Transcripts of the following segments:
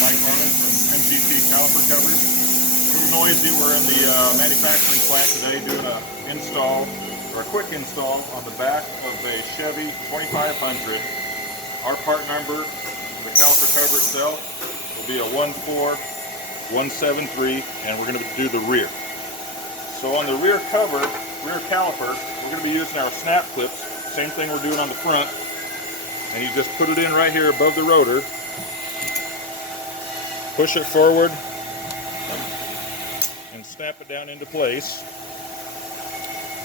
from MGP caliper covers. A little noisy. We're in the manufacturing plant today doing a install, or a quick install on the back of a Chevy 2500. Our part number for the caliper cover itself will be a 14173, and we're going to do the rear. So on the rear cover, rear caliper, we're going to be using our snap clips. Same thing we're doing on the front. And you just put it in right here above the rotor. Push it forward and snap it down into place.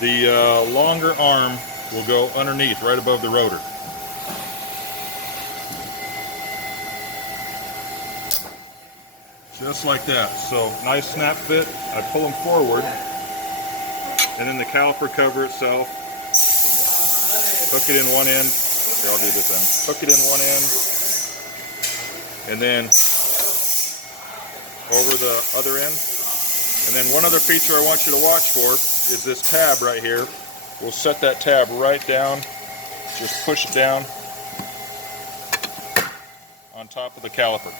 The longer arm will go underneath, right above the rotor. Just like that. So nice snap fit. I pull them forward, and then the caliper cover itself, hook it in one end. Here, I'll do this end. Hook it in one end, and then over the other end. And then one other feature I want you to watch for is this tab right here. We'll set that tab right down. Just push it down on top of the caliper.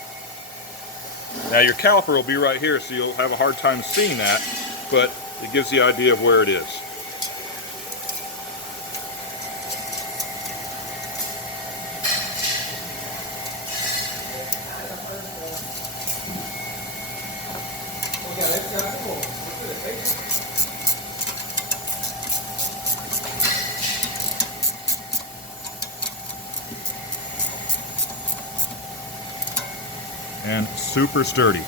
Now your caliper will be right here, so you'll have a hard time seeing that, but it gives the idea of where it is. And super sturdy.